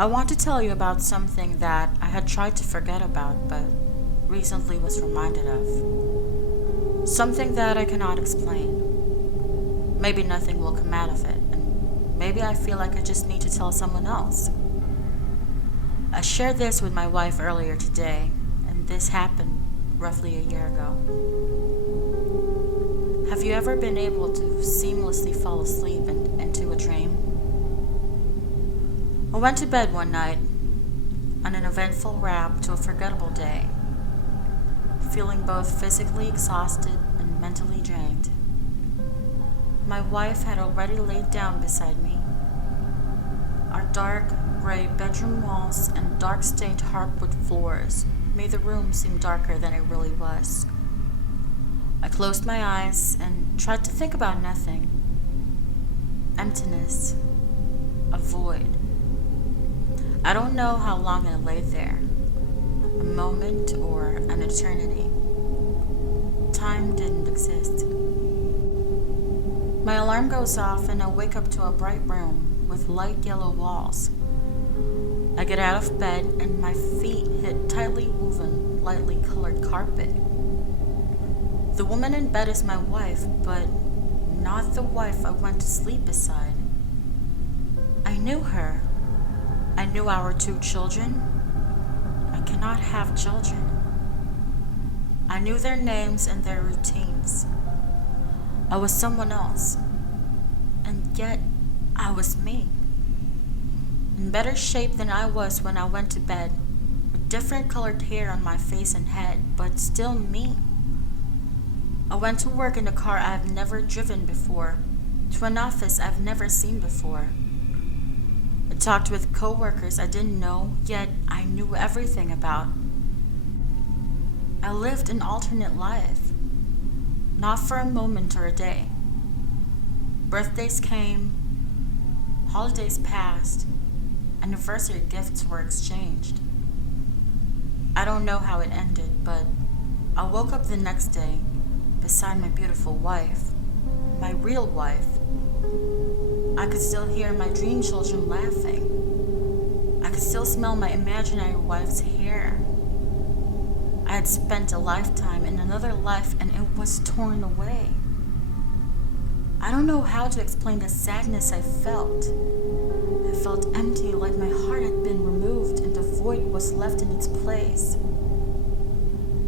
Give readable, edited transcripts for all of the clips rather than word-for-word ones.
I want to tell you about something that I had tried to forget about but recently was reminded of. Something that I cannot explain. Maybe nothing will come out of it, and maybe I feel like I just need to tell someone else. I shared this with my wife earlier today, and this happened roughly a year ago. Have you ever been able to seamlessly fall asleep into a dream? I went to bed one night on an eventful wrap to a forgettable day, feeling both physically exhausted and mentally drained. My wife had already laid down beside me. Our dark, gray bedroom walls and dark stained hardwood floors made the room seem darker than it really was. I closed my eyes and tried to think about nothing. Emptiness. A void. I don't know how long I lay there. A moment or an eternity. Time didn't exist. My alarm goes off and I wake up to a bright room with light yellow walls. I get out of bed and my feet hit tightly woven, lightly colored carpet. The woman in bed is my wife, but not the wife I went to sleep beside. I knew her. I knew our two children. I cannot have children. I knew their names and their routines. I was someone else, and yet I was me. In better shape than I was when I went to bed, with different colored hair on my face and head, but still me. I went to work in a car I've never driven before, to an office I've never seen before. I talked with coworkers I didn't know, yet I knew everything about. I lived an alternate life, not for a moment or a day. Birthdays came, holidays passed, anniversary gifts were exchanged. I don't know how it ended, but I woke up the next day beside my beautiful wife, my real wife. I could still hear my dream children laughing. I could still smell my imaginary wife's hair. I had spent a lifetime in another life and it was torn away. I don't know how to explain the sadness I felt. I felt empty, like my heart had been removed and the void was left in its place.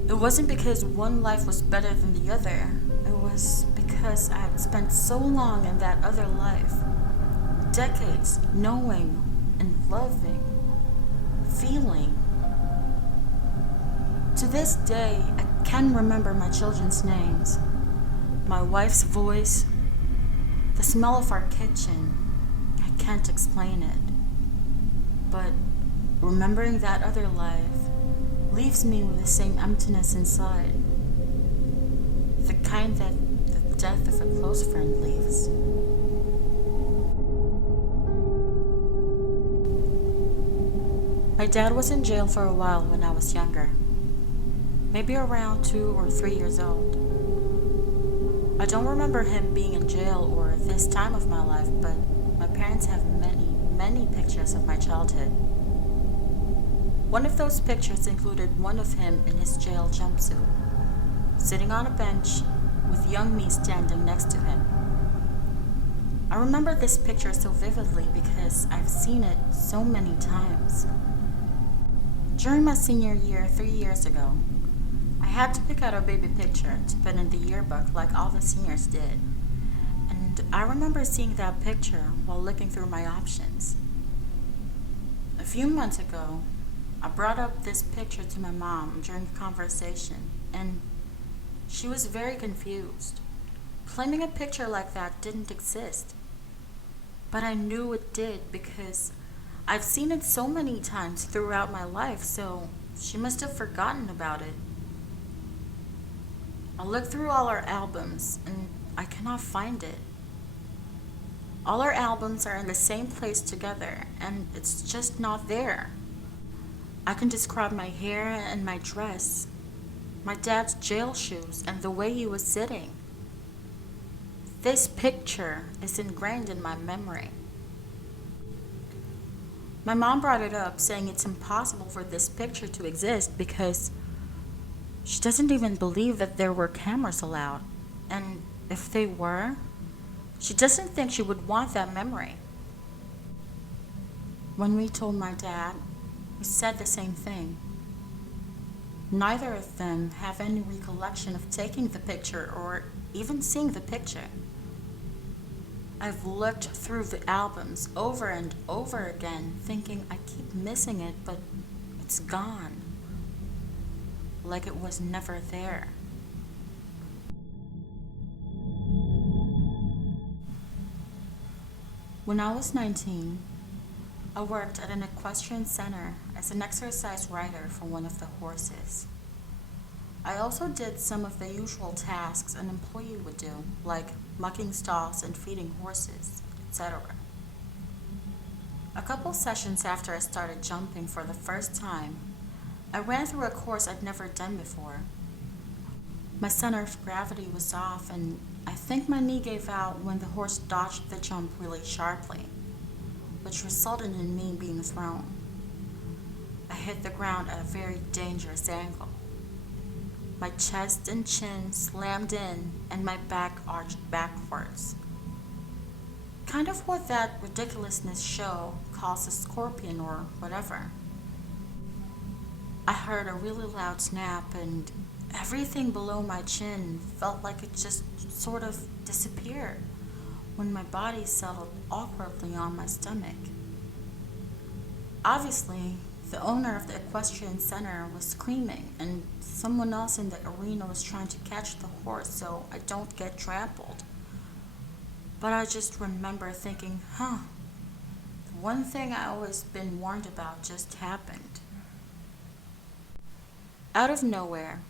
It wasn't because one life was better than the other. It was because I had spent so long in that other life. Decades knowing and loving, feeling. To this day, I can remember my children's names, my wife's voice, the smell of our kitchen. I can't explain it. But remembering that other life leaves me with the same emptiness inside. The kind that the death of a close friend leaves. My dad was in jail for a while when I was younger. Maybe around 2 or 3 years old. I don't remember him being in jail or this time of my life, but my parents have many pictures of my childhood. One of those pictures included one of him in his jail jumpsuit, sitting on a bench with young me standing next to him. I remember this picture so vividly because I've seen it so many times. During my senior year 3 years ago, I had to pick out a baby picture to put in the yearbook like all the seniors did. And I remember seeing that picture while looking through my options. A few months ago, I brought up this picture to my mom during a conversation, and she was very confused, claiming a picture like that didn't exist. But I knew it did because I've seen it so many times throughout my life, so she must have forgotten about it. I looked through all our albums, and I cannot find it. All our albums are in the same place together, and it's just not there. I can describe my hair and my dress, my dad's jail shoes, and the way he was sitting. This picture is ingrained in my memory. My mom brought it up, saying it's impossible for this picture to exist because she doesn't even believe that there were cameras allowed. And if they were, she doesn't think she would want that memory. When we told my dad, he said the same thing. Neither of them have any recollection of taking the picture or even seeing the picture. I've looked through the albums over and over again, thinking I keep missing it, but it's gone. Like it was never there. When I was 19, I worked at an equestrian center as an exercise rider for one of the horses. I also did some of the usual tasks an employee would do, like mucking stalls and feeding horses, etc. A couple sessions after I started jumping for the first time, I ran through a course I'd never done before. My center of gravity was off, and I think my knee gave out when the horse dodged the jump really sharply, which resulted in me being thrown. I hit the ground at a very dangerous angle. My chest and chin slammed in, and my back arched backwards. Kind of what that ridiculousness show calls a scorpion or whatever. I heard a really loud snap, and everything below my chin felt like it just sort of disappeared when my body settled awkwardly on my stomach. Obviously, the owner of the equestrian center was screaming, and someone else in the arena was trying to catch the horse so I don't get trampled. But I just remember thinking, the one thing I always been warned about just happened. Out of nowhere,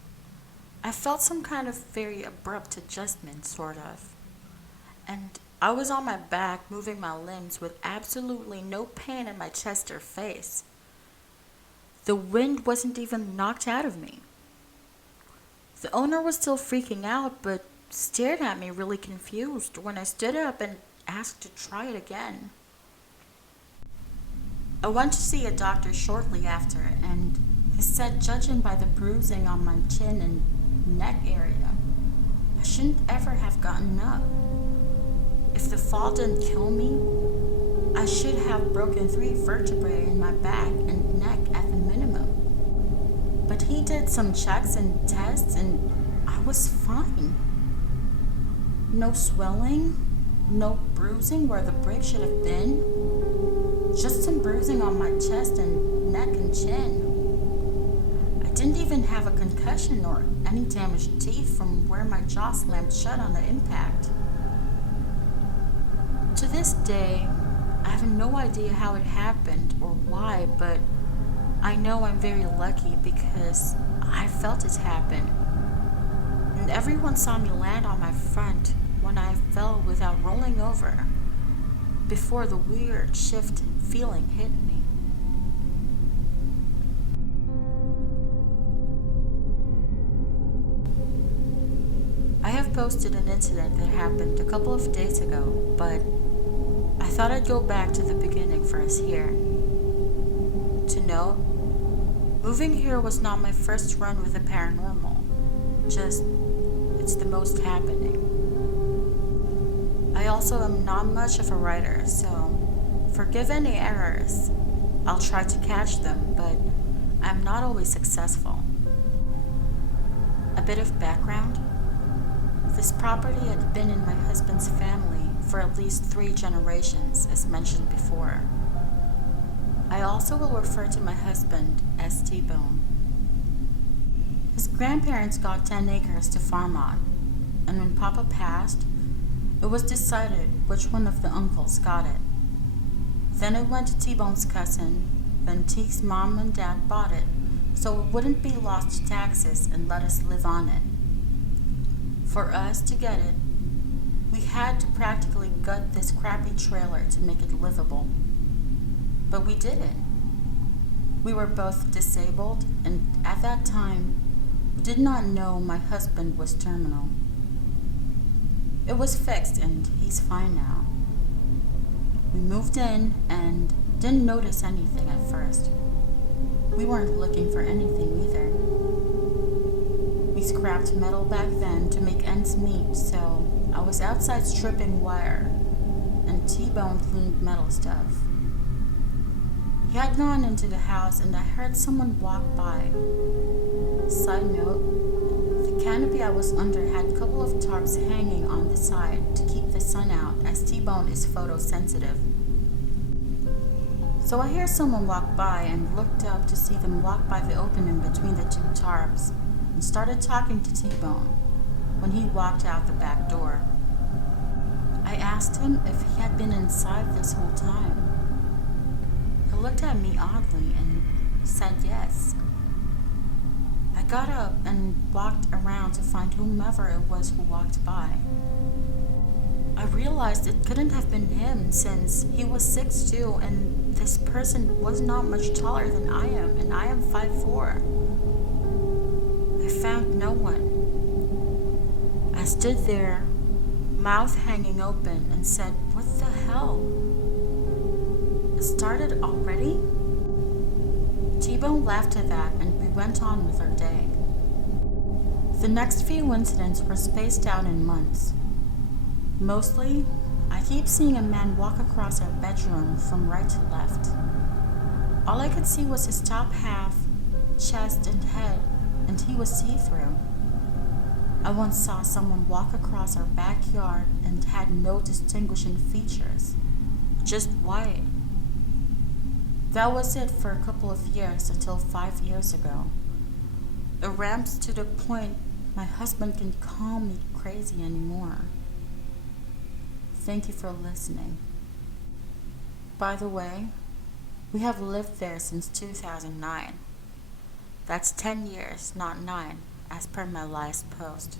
I felt some kind of very abrupt adjustment, sort of. And I was on my back, moving my limbs with absolutely no pain in my chest or face. The wind wasn't even knocked out of me. The owner was still freaking out, but stared at me really confused when I stood up and asked to try it again. I went to see a doctor shortly after, and he said, judging by the bruising on my chin and neck area, I shouldn't ever have gotten up. If the fall didn't kill me, I should have broken 3 vertebrae in my back and neck at the minimum. But he did some checks and tests, and I was fine. No swelling, no bruising where the break should have been, just some bruising on my chest and neck and chin. I didn't even have a concussion or any damaged teeth from where my jaw slammed shut on the impact. To this day, I have no idea how it happened or why, but I know I'm very lucky because I felt it happen. And everyone saw me land on my front when I fell without rolling over, before the weird shift feeling hit me. I have posted an incident that happened a couple of days ago, but I thought I'd go back to the beginning for us here. To note, moving here was not my first run with the paranormal, just it's the most happening. I also am not much of a writer, so forgive any errors. I'll try to catch them, but I'm not always successful. A bit of background. This property had been in my husband's family for at least 3 generations, as mentioned before. I also will refer to my husband as T-Bone. His grandparents got 10 acres to farm on, and when Papa passed, it was decided which one of the uncles got it. Then it went to T-Bone's cousin, then T's mom and dad bought it, so it wouldn't be lost to taxes and let us live on it. For us to get it, we had to practically gut this crappy trailer to make it livable. But we did it. We were both disabled, and at that time, we did not know my husband was terminal. It was fixed, and he's fine now. We moved in, and Didn't notice anything at first. We weren't looking for anything either. We scrapped metal back then to make ends meet, so I was outside stripping wire and T-Bone cleaned metal stuff. He had gone into the house and I heard someone walk by. Side note, the canopy I was under had a couple of tarps hanging on the side to keep the sun out, as T-Bone is photosensitive. So I hear someone walk by and looked up to see them walk by the opening between the two tarps and started talking to T-Bone when he walked out the back door. I asked him if he had been inside this whole time. He looked at me oddly and said yes. I got up and walked around to find whomever it was who walked by. I realized it couldn't have been him since he was 6'2" and this person was not much taller than I am, and I am 5'4". I found no one. I stood there, mouth hanging open, and said, "What the hell? It started already?" T-Bone laughed at that and we went on with our day. The next few incidents were spaced out in months. Mostly, I keep seeing a man walk across our bedroom from right to left. All I could see was his top half, chest, and head, and he was see-through. I once saw someone walk across our backyard and had no distinguishing features, just white. That was it for a couple of years until 5 years ago. It ramps to the point my husband can call me crazy anymore. Thank you for listening. By the way, we have lived there since 2009. That's 10 years, not 9, as per my last post.